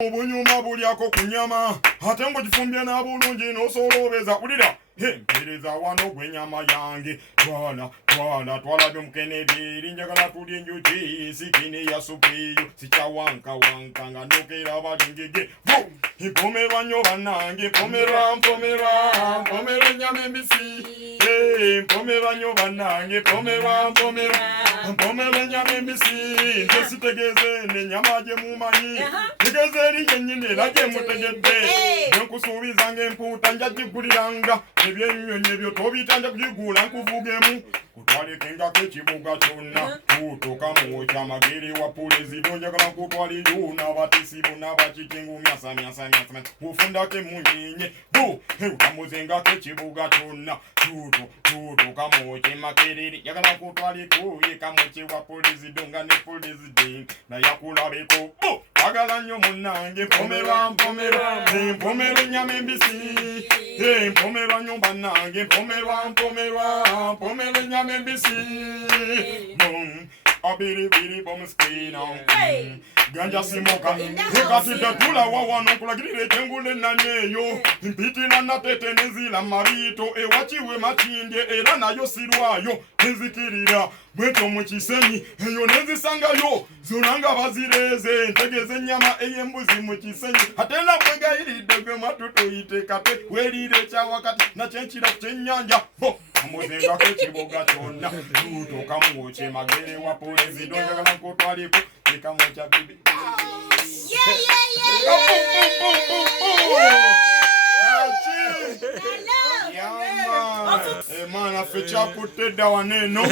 Obunyuma bulyako ku nnyama ate ng'ogifumbye na bulungi n'osolobeza ulira mpereza wano gwenyama yange twala byomukene byeri njagala tulye enjuki sikini ya supu eyo sikyawankawanka nga ndokera balingege mpomerwa nnyo bannange mpomerwa ennyama embisi mpomerwa nnyo bannange mpomerwa ennyama embisi nze sitegeeze n'ennyama gye mumanyi tegeeze eri yennyini era gye mutegedde bwenkusuubiza ng'empuuta njagiguliranga ebyennyonyi ebyo tobitanja kugigula nkuvugemu kutwalekengako ekibuga kyonna kutoka muwokya magere wa pulezida njagala nkutwaliyo n'abatisibu n'abakikingu myasa bufundako emunyenye utamuzengako ekibuga kyonna tutoka muwokya makerere njagala nkutwaliko yekamuki wa pulezida nga ne pulezida nayakulabeko agala nnyo munnange mpomerwa ennyama embisi mpomerwa nnyo bannange mpomerwa ennyama embisi abiribiri bomusikino ganja simoka ekatidde tulawa wano nkulagirira ekyengula ennaneeyo mpitira natete nezila marito ewakiwe makindye era nayo sirwayo nezikirira bwetyo mu kisenyi eyo nezisangayo zona nga bazireze ntegeze ennyama ey'embuzi mu kisenyi ate nabwegayiridde gwe mwatutuyite kate werire ekyawakati nakyenkira ku kyennyanja amuzengako ekibuga kyonna tutoka muwokye magere wa pulezida njagala nkutwaliko ekamwokya bibi Mana ffe kyakutte dda waneeno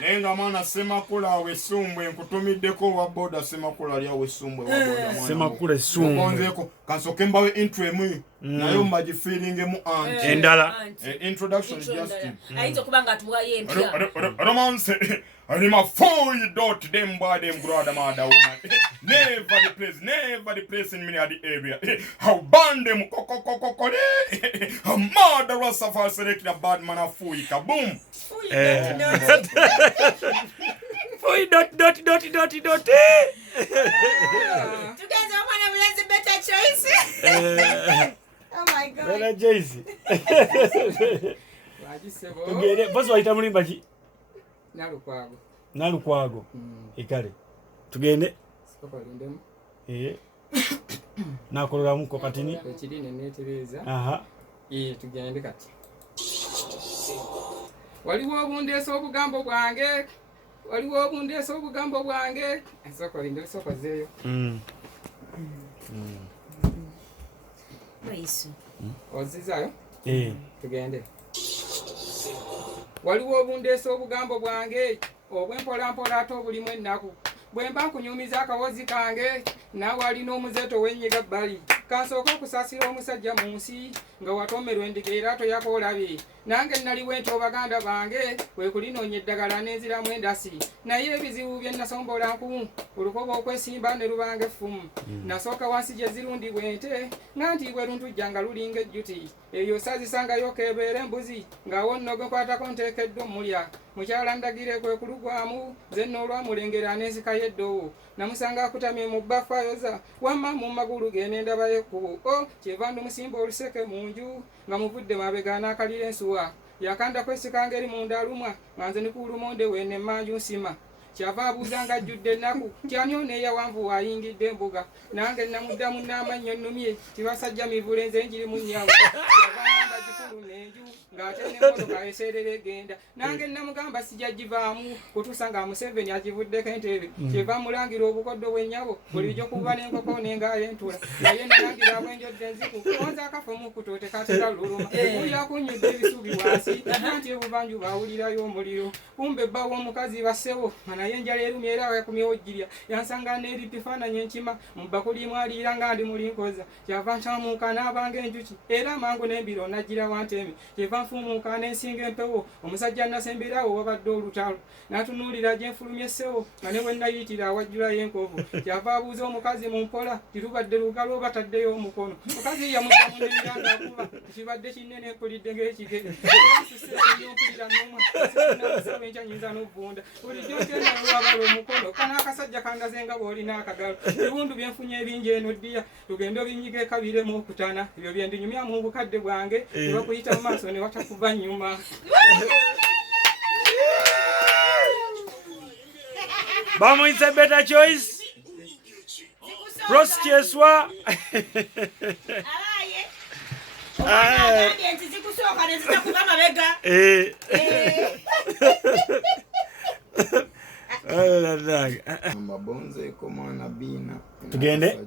naye nga mwana Semakula awo Essumbwe nkutumiddeko wa boda Semakula ali awo Essumbwe wa boda Semakula Essumbwe konzeko kansoke mbawe intro emu nayo mbagifiiringemu anti endala introduction just ayinza okuba nga atuwayo empya romance anima foy dot them by them brother mother woman never the place in me at the area how band them kokokokokole a murderer suffer select a bad man a foy kaboom foy dot together one of us a better choice oh my god Bella Joyce tugere boss waita mulimba ki Nalukwago ikale tugende sokolindemu nakolera muko katini ekirine netereza tugende kati waliwo obundeesa obugambo bwange sokolinde sokozeeyo ozizayo tugende waliwo obundeesa obugambo bwange obwempolampola ate obulimu ennaku bwe mba nkunyumiza akawozi kange naawe alina omuzeeto w'ennyiga bbali kansooka okusaasira omusajja mu nsi nga watomerwa endiga era toyako olabye nange naliwo enti baganda bange kwe kulinoonya eddagala n'enziramu endasi naye ebizibu bye nasombola nku olukoba okwesimba ne lubanga effumu nasooka wansi gye zirundibwa ente nga nti bwe luntujja nga lulinga ejjuti eyo saazisangayo keebeera embuzi ng'awo nno gwe nkwatako nteekeddwa omulya mukyala ndagire kwe kulugwamu ze nno olwamulengera n'ensika y'eddobo namusanga akutamye mu bbafu ayoza wamma mu magulu ge n'endaba y'ekkubo kyeva ndumusimba oluseke mu nju nga muvudde mabega n'akalira ensuwa yakanda kwesikanga eri munda alumwa nga nze nikulumonde wene mmanju nsima kyava abuuza nga ajjudde ennaku kyani oneeyawanvu waayingidde embuga nange namuddamu n'amannyo nnumye tibasajja mivule nze njiri mu nnyawo kyava ngamba gifulu n'enju ng'ate n'emmotoka eseerera egenda nange namugamba sijja givaamu kutuusa nga Museveni agivuddeko entebe kyeva mulangira obukoddo bw'ennyabo bulijjo kuba n'enkoko n'engaala entula naye nalangira bwenjodde enziku konza akafumu kuto tekatera luluma olyakunnyudde ebisubi wansi anti ebuvanjuba awulirayo omuliro kumbe ebba w'omukazi bassebo naye enjala erumya era yakumyewo ojjirya yansanga n'ebifaananyi enkima mu bakuli mwaliira nga ndi mulinkoza kyava ntamuuka n'abanga enjuki era amangu n'embiro nagira wanteme kyeva nfumuuka n'ensinga empewo omusajja nasemberawo wabadde olutalo n'atunuulira gye nfulumya essewo nga ne bwe nayitira awajjulayo enkovu kyava abuuza omukazi mu mpola tirubadde lugalo oba taddeyo omukono mukazi yamuddamu n'era ng'akuba kibadde kinene mpulidde ng'ekigere mpulira n'omwa namusaba enkya nyinza n'ovunda bulijjo ntena wabala omukono kana akasajja kandaze nga bw'olina akagalo ebintu byenfunye ebingi eno ddiya tugende obinyiga ekabiremu okutana ebyo byendinyumya mu bukadde bwange ne bakuyita mu maaso ne watakuva nnyuma bamuyise Better Choice prostieswa tugende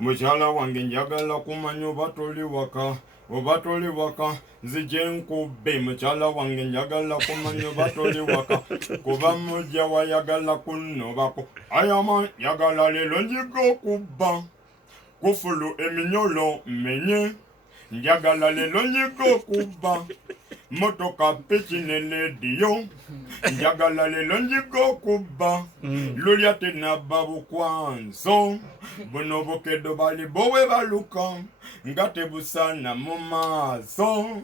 mukyala wange njagala kumanya oba toli waka nzije nkubbe mukyala wange njagala kumanya oba toli waka kuba mujja wayagala kunnobako ayama njagala leero njiga okubba kufulu eminyolo menye njagala leero njiga okubba motoka piki ne lediyo njagala leero njiga okubba lulya tenabba bukwanso buno bukedo bali bowe baluka nga tebusana mu maaso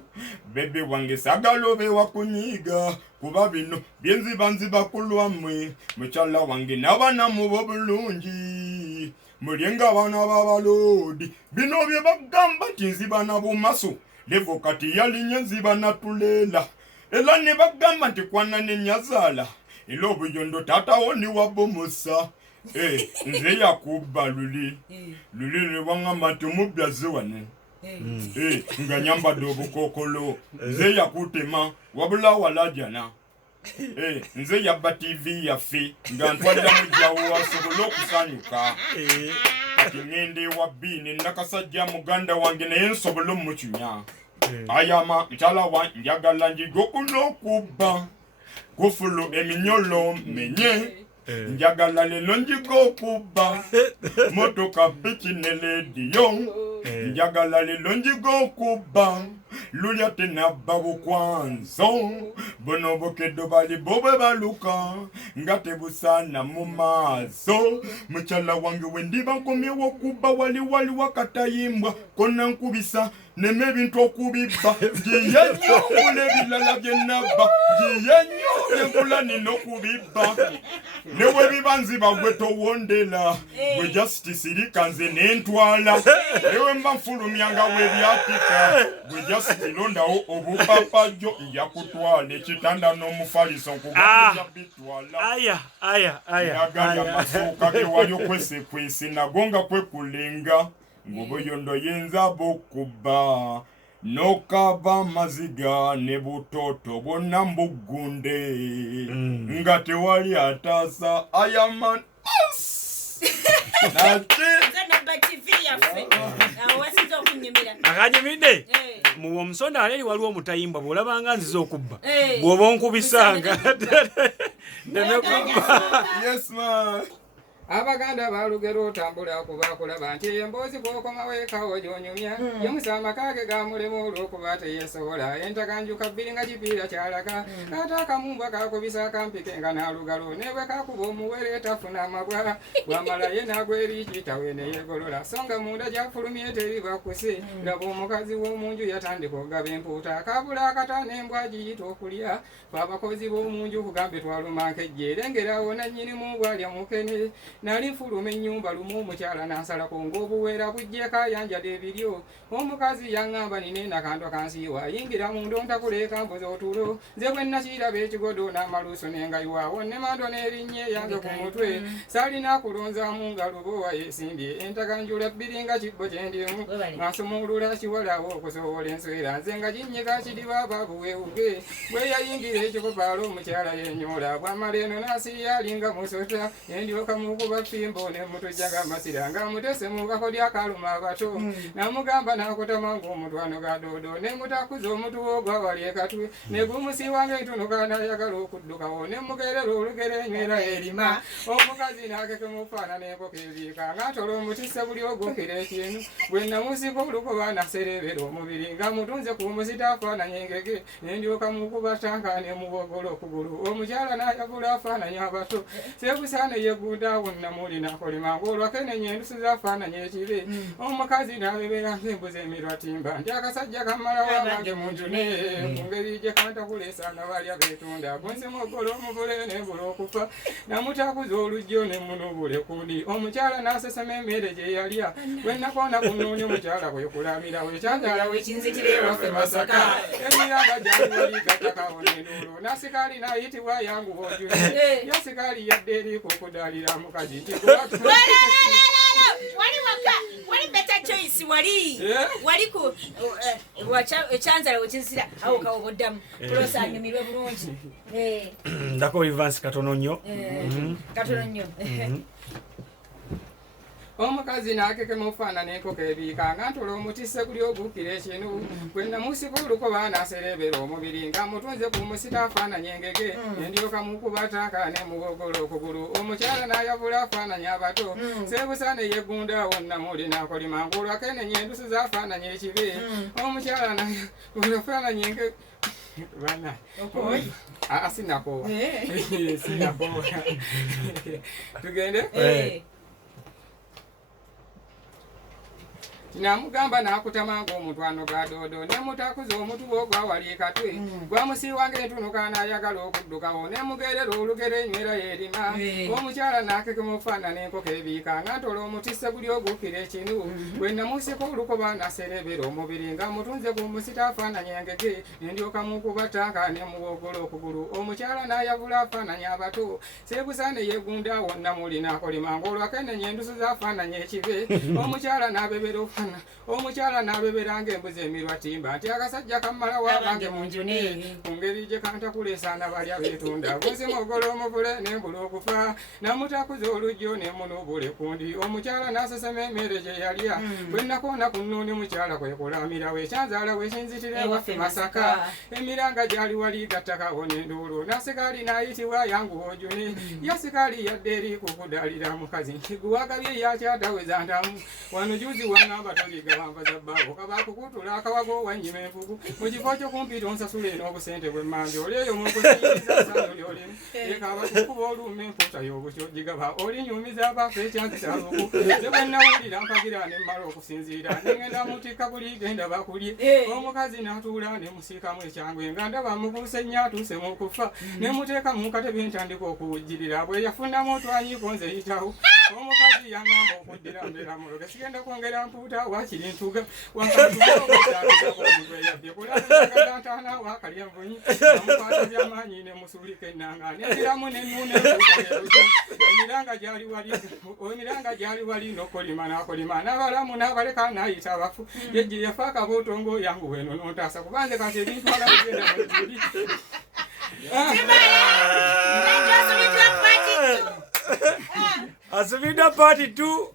bebi wange sagala obe wakunyiga kuba bino byenzibanziba kulwamwe mukyala wange n'abaana mubo bulungi mulyenga abaana b'abaloodi bino bye bagamba nti nzibana bumaso levo kati yalinye nzibana tuleela era ne bagamba nti kwana ne nyazaala era obuyondo taatawo ni wabomusa nze yakubba luli ne wangamba nti omubyaze wane nga nyambadde obukookolo nze yakutema wabula walajana nze yabba TV yaffe nga ntwalira mujjawo asobole okusanyuka kati ngende ewa bbiini nakasajja muganda wange naye nsobole omukyunya ayama mukyala wa njagala njiga okubba kufulu eminyolo menye njagala leero njiga okubba motoka piki ne lediyo njagala leero njiga okubba lulya tenabba bukwanso buno bukedo bali bo bwe baluka nga tebusana mu maaso mukyala wange wendiba nkomyewo okubba wali wakatayimbwa konna nkubisa neme ebintu okubibba ngiye nnyo nkula ebirala bye nabba ngiye nnyo enkula nina okubibba ne bwe biba nziba gwe towondera bwe jastisirika nze nentwala ewe mba nfulumyanga webyatika bwe jastilondawo obupapajo nja kutwala ekitanda n'omufaliso nkugambya bitwala nagaya masuuka ge wali okwesekwesi nago nga kwekulenga ng'obuyondo yinza bukubba n'okaba maziga ne butoto bwonna mbugunde nga tewali ataasa ayaman akanyumidde muwe omusonda ali waliwo omutayimbwa bw'olabanga nziza okubba bw'oba onkubisanga nemekubba abaganda balugero otambula kubakulaba nti emboozi bw'okomawo ekawo gy'onyumya yemusa amakage gamulema olw'okuba teyesobola entakanjuka bbiri nga kipiira kyalaga ate akamumbwa kakubisa akampike nga n'alugalo ne bwe kakuba omuwere etafuna amabwa bwamala ye n'agweriikitawe ne yeegolola so nga munda gyafulumye teri bakuse laba omukazi w'omunju yatandika okugaba empuuta kabula akataana embwa giyita okulya abakozi b'omunju kugambe twaluma nkejje erengerawo nannyinimu bwalya mukene nali nfuluma ennyumba lumu omukyala n'ansalako ng'obuweera bujjeko ayanjala ebiryo omukazi yaŋŋamba nina enakando kansiiwa yingira munda ontakuleeka mbuza otulo nze bwe nakiraba ekigodo n'amaluuso n'engayiwaawo nemando n'erinnya eyange ku mutwe saalina kulonzaamu nga lubowa yeesimbye entaganjula bbiri nga kibbo kyendimu ngansumulula kiwalawo okusobola enswera nze nga kinnyika kidiba ababuweewuge bwe yayingira ekikupaala omukyala yenyola bwamala eno n'asiya alinga musota endyoka mukuba fimbo ne mutujja ng'amasira nga mutese mu kakodya akaluma abato namugamba n'akutama ng'omutwano ga doodo ne mutakuza omutuwo gwawali ekatwe ne gumusiiwanga entunuka n'ayagala okuddukawo ne mugerera olugero enywera erima omukazi n'akeke mufaanana enkoko ebiika ng'atola omutisse buli ogwokera ekintu bwe namusika olukuba naserebera omubiri nga mutunze ku musita afaananya engege nendyoka mukuba tanka ne mubogola okugulu omukyala n'ayagula afaananya abato sebusaane yegunda wonna wonna muli nakolima ng'olwakenenya endusu zafaananya ekibe omukazi n'abebera ng'embuzi emirwatimba nti akasajja kammalawo abange munjune ku ngeri gye kantakuleesa nga balya beetunda gunsimoggola omuvule nembula okufa namutakuza olujjo ne munubule kundi omukyala n'asesema emmere gye yalya bwe nakoona ku nnuuni omukyala bwe kulamira wekyagala wekinzikira ewaffe Masaka emiranga gyali wali gattakawo n'enduulu nasikaali n'ayitibwa yanguwa ojune yasikaali yadde eriko okudaalira mukazi nti wali better choice wali ku ekyanzala wekinsira awo kawoboddamu kulosa anyumirwe bulungi ndako Evans katono nnyo omukazi n'akekema ofaanana enkoko ebiikanga ntola omutisse guli oguukira ekinu bwe namusika olukoba n'aserebera omubiri nga mutunze ku musita afaananya engege endyoka mukubataka ne mugogola okugulu omukyala n'ayavula afaananya abato sebusaane yeggunda wonna muli n'akolima ng'olwakenenya endusu z'afaananya ekibe omukyala n'ayavula afaananya engege bana sinakoowa tugende namugamba n'akutama ng'omutwano ga doodo ne mutakuza omutu gwe ogwawali ekatwe gwamusiiwanga entunuka n'ayagala okuddukawo ne mugerera olugero enywera yeerima omukyala n'akekema ofaanana enkoko ebiikanga ntola omutisse guli oguukira ekinu bwe namusika olukoba n'aserebera omubiri nga mutunze ku musita afaananya engege endyoka mukubataka ne muwogola okugulu omukyala n'ayavula afaananya abato sebusaane yeggunda wonna muli n'akolima ng'olwakenenya endusu z'afaananya ekibe omukyala n'abebera omukyala n'abeberanga embuzi emirwatimba nti akasajja kammalawo abange munjune ku ngeri gye kantakuleesa balya beetunda gunsimoggola omuvule nembula okufa namutakuza olujjo ne munubule kundi omukyala n'asesema emmere gye yalya bwe nakoona ku nnuuni mukyala kwe kulamira wekyanzaala wekinzitira ewaffe Masaka emiranga gyali wali gattakawo n'enduulu nasikaali n'ayitibwa yanguwa ojune yasikaali yadde eri kukudaalira mukazi nti guwagabye yakyataweza ntamu wano juzi wangamba toliga bambaza bbaawo kabakukutula akawago wanyima envugu mu kifo kyokumpita onsasula n'obusente bw'emmanja oli eyo mukusiyiriza sano lyolimu leka abatukuba oluuma empuuta y'obutyo gigaba olinyumiza abafu ekyanzisaluku ne bwe nawulira mpagira ne mmala okusinziira nengenda mutikka buli genda bakulye omukazi n'atuula ne musiikamu ekyangwe nga ndaba mubuuse nnyo atuuse mu kufa ne muteeka mu katebe ntandika okuwujjirira bwe yafunamu otwanyiko nze yitawo omukazi yangamba okuddira mbeera muloge sigenda kwongera mpuuta wakiri ntuga wakatugaomuweyabye kulaaaaana wakalya mbunyi amukwata byamaanyi ne musuulika ennanga nebiramu nennuuna emiranga gyali wali nokolima n'akolima n'abalamu n'abaleka n'ayita abafu yejjiri yafa akabootongo yangu weno nontaasa kubanze kati ebintu alagenda mutuli Asubidwa part 2.